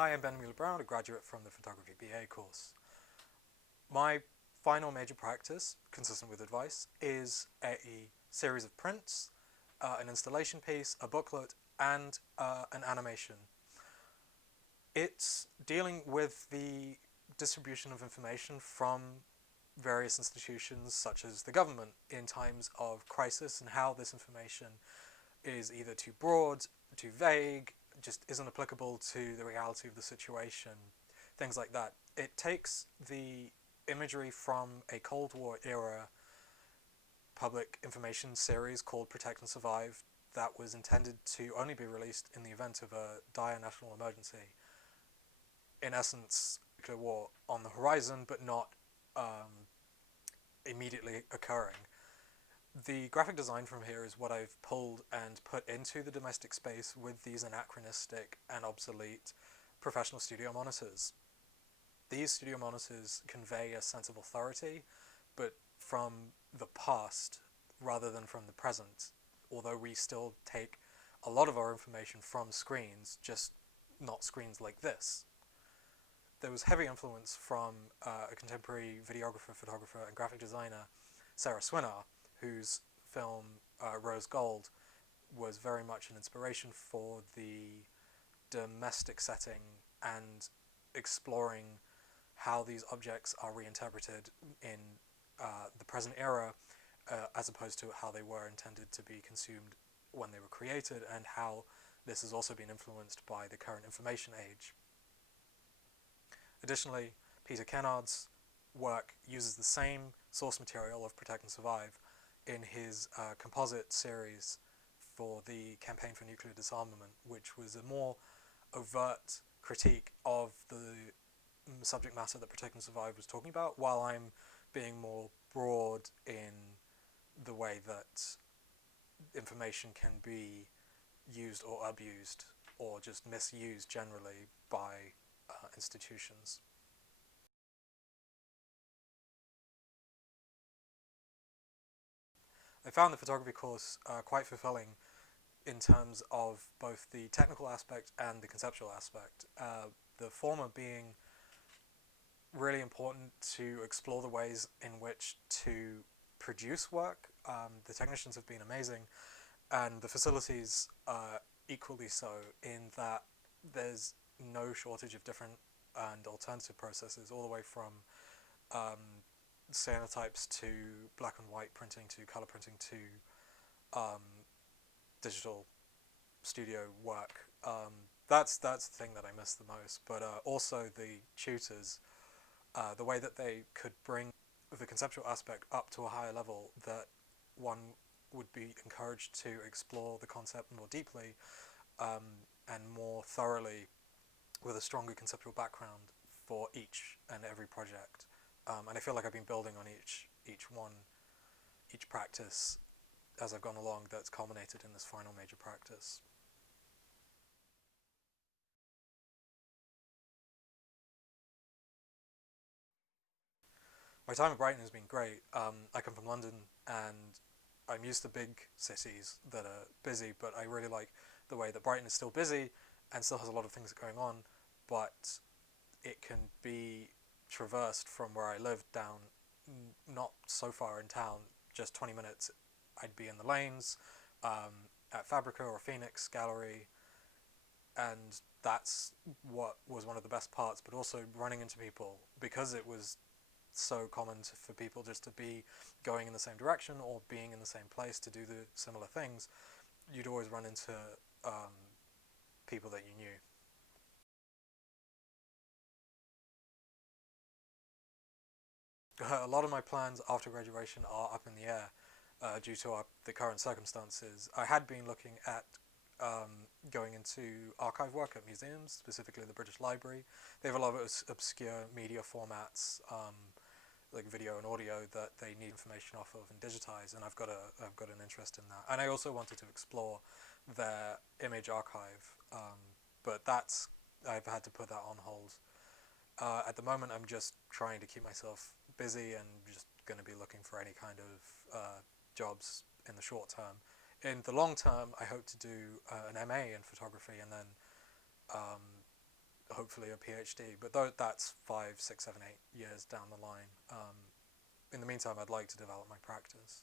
Hi, I'm Ben Mueller-Brown, a graduate from the Photography BA course. My final major practice, consistent with advice, is a series of prints, an installation piece, a booklet, and an animation. It's dealing with the distribution of information from various institutions such as the government in times of crisis and how this information is either too broad, too vague, just isn't applicable to the reality of the situation, things like that. It takes the imagery from a Cold War era public information series called Protect and Survive that was intended to only be released in the event of a dire national emergency. In essence, nuclear war on the horizon, but not immediately occurring. The graphic design from here is what I've pulled and put into the domestic space with these anachronistic and obsolete professional studio monitors. These studio monitors convey a sense of authority, but from the past rather than from the present, although we still take a lot of our information from screens, just not screens like this. There was heavy influence from a contemporary videographer, photographer, and graphic designer, Sarah Swinnar, whose film Rose Gold was very much an inspiration for the domestic setting and exploring how these objects are reinterpreted in the present era as opposed to how they were intended to be consumed when they were created, and how this has also been influenced by the current information age. Additionally, Peter Kennard's work uses the same source material of Protect and Survive in his composite series for the Campaign for Nuclear Disarmament, which was a more overt critique of the subject matter that Protect and Survive was talking about, while I'm being more broad in the way that information can be used or abused or just misused generally by institutions. I found the photography course quite fulfilling in terms of both the technical aspect and the conceptual aspect. The former being really important to explore the ways in which to produce work. The technicians have been amazing, and the facilities equally so, in that there's no shortage of different and alternative processes, all the way from cyanotypes to black and white printing to color printing to digital studio work. That's the thing that I miss the most. But also the tutors, the way that they could bring the conceptual aspect up to a higher level, that one would be encouraged to explore the concept more deeply and more thoroughly with a stronger conceptual background for each and every project. And I feel like I've been building on each practice as I've gone along, that's culminated in this final major practice. My time at Brighton has been great. I come from London, and I'm used to big cities that are busy, but I really like the way that Brighton is still busy and still has a lot of things going on, but it can be traversed from where I live down not so far in town, just 20 minutes. I'd be in the lanes at Fabrica or Phoenix Gallery, and that's what was one of the best parts, but also running into people, because it was so common for people just to be going in the same direction or being in the same place to do the similar things. You'd always run into people that you knew. A lot of my plans after graduation are up in the air due to the current circumstances. I had been looking at going into archive work at museums, specifically the British Library. They have a lot of obscure media formats, like video and audio, that they need information off of and digitize, and I've got an interest in that. And I also wanted to explore their image archive, but I've had to put that on hold. At the moment, I'm just trying to keep myself busy and just going to be looking for any kind of jobs in the short term. In the long term, I hope to do an MA in photography and then hopefully a PhD. But that's 5, 6, 7, 8 years down the line. In the meantime, I'd like to develop my practice.